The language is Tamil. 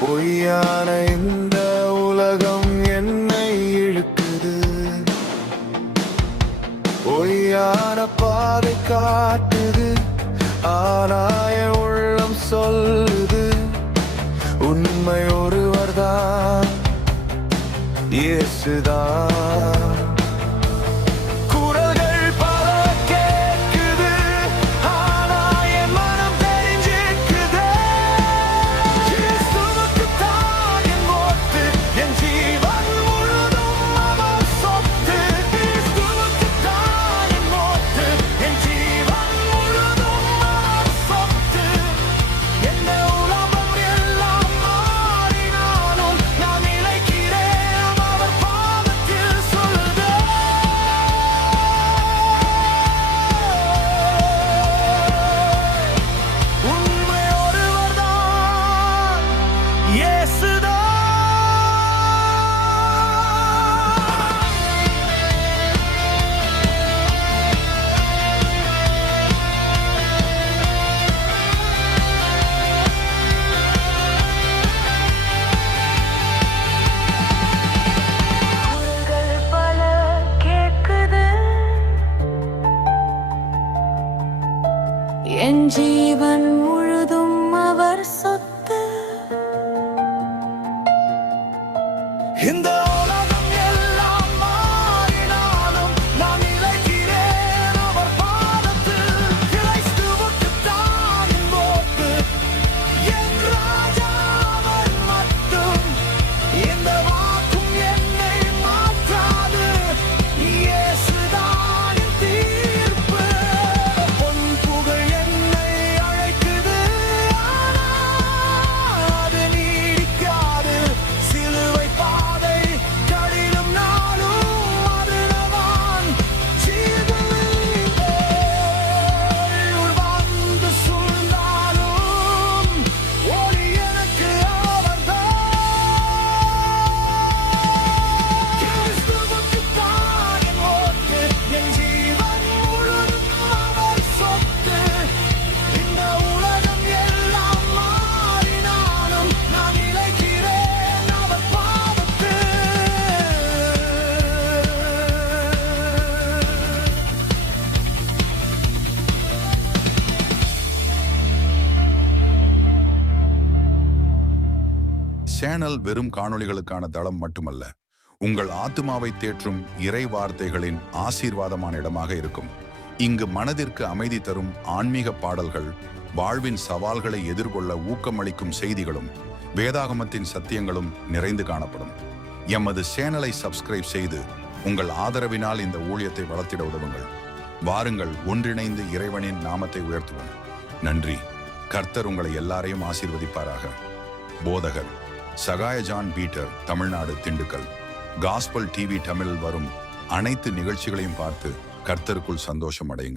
பொய்யான இந்த உலகம் என்னை இழுக்குது, பொய்யான பாதை காட்டுது. ஆனாய உள்ளம் சொல்லுது, உண்மை ஒருவர்தான், இயேசுதான். என் ஜீவன் முழுதும் அவர் சொத்து. இந்த உலகம் எல்லாம் மாறினாலும் நான் நிலைக்கிறேன் அவர் பாதத்தில். கிறிஸ்துவுக்குத்தான் என் ஓட்டு, என் ராஜா அவர் மட்டும். இந்த வாக்கும் என்னை மாற்றாது, இயேசுதான் என் தீர்ப்பு. பொன் புகழ் என்னை அழைக்குது, ஆனால் அது நீடிக்காது. சிலுவை பாதை கடினம் நாளும் மரணவான் ஜீவனில் வந்து சூழ்ந்தாலும் ஒளி எனக்கு அவர்தான். கிறிஸ்துவுக்குத்தான் என் ஓட்டு, என் ஜீவன் முழுதும் அவர் சொத்து. இந்த உலகம் எல்லாம் மாறினாலும் நான் நிலைக்கிறேன் அவர் பாதத்தில். சேனல் வெறும் காணொளிகளுக்கான தளம் மட்டுமல்ல, உங்கள் ஆத்துமாவை தேற்றும் இறை வார்த்தைகளின் ஆசீர்வாதமான இடமாக இருக்கும். இங்கு மனதிற்கு அமைதி தரும் ஆன்மீக பாடல்கள், வாழ்வின் சவால்களை எதிர்கொள்ள ஊக்கமளிக்கும் செய்திகளும், வேதாகமத்தின் சத்தியங்களும் நிறைந்து காணப்படும். எமது சேனலை சப்ஸ்கிரைப் செய்து உங்கள் ஆதரவினால் இந்த ஊழியத்தை வளர்த்திட உதவுங்கள். வாருங்கள், ஒன்றிணைந்து இறைவனின் நாமத்தை உயர்த்துவோம். நன்றி. கர்த்தர் உங்களை எல்லாரையும் ஆசீர்வதிப்பாராக. போதகர் Sahaya John Peter, Tamil Nadu, Dindigul. Gospel TV தமிழில் வரும் அனைத்து நிகழ்ச்சிகளையும் பார்த்து கர்த்தருக்குள் சந்தோஷம் அடையுங்கள்.